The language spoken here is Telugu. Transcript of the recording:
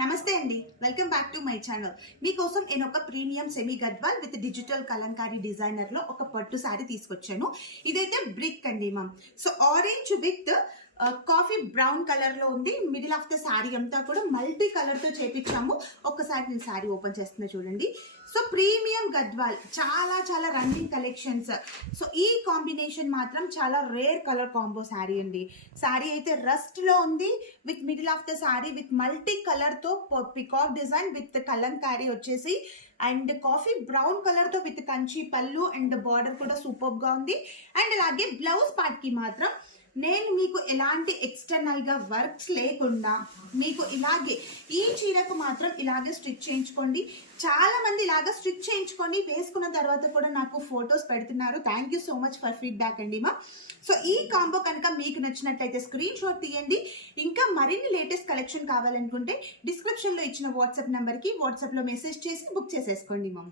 నమస్తే అండి, welcome back to my channel. మీకోసం నేను ఒక premium semi Gadwal with digital Kalamkari designer లో ఒక పట్టు సారీ తీసుకొచ్చాను. ఇదైతే బ్రిక్ అండి ma'am. So orange with coffee brown colour లో ఉంది. మిడిల్ ఆఫ్ ద శారీ అంతా కూడా మల్టీ కలర్ తో చేపించాము. ఒక్కసారి నేను శారీ ఓపెన్ చేస్తున్నా చూడండి. సో ప్రీమియం గద్వాల్, చాలా చాలా రన్నింగ్ కలెక్షన్స్. సో ఈ కాంబినేషన్ మాత్రం చాలా రేర్ కలర్ కాంబో శారీ అండి. శారీ అయితే రస్ట్ లో ఉంది with middle of the sari with multi colour తో పికాక్ డిజైన్ విత్ కలంకారీ వచ్చేసి అండ్ కాఫీ బ్రౌన్ కలర్ తో విత్ కంచి పళ్ళు అండ్ బార్డర్ కూడా సూపర్ గా ఉంది. అండ్ అలాగే బ్లౌజ్ పార్ట్ కి మాత్రం నేను మీకు ఎలాంటి ఎక్స్టర్నల్ గా వర్క్స్ లేకుండా మీకు ఇలాగే ఈ చీరకు మాత్రం ఇలాగే స్టిచ్ చేయించుకోండి. చాలా మంది ఇలాగా స్టిచ్ చేయించుకొని వేసుకున్న తర్వాత కూడా నాకు ఫొటోస్ పెడుతున్నారు. Thank you so much for feedback అండి మా. సో ఈ కాంబో కనుక మీకు నచ్చినట్లయితే స్క్రీన్ షాట్ తీయండి. ఇంకా మరిన్ని లేటెస్ట్ కలెక్షన్ కావాలనుకుంటే డిస్క్రిప్షన్లో ఇచ్చిన వాట్సాప్ నెంబర్కి వాట్సాప్లో మెసేజ్ చేసి బుక్ చేసేసుకోండి మా.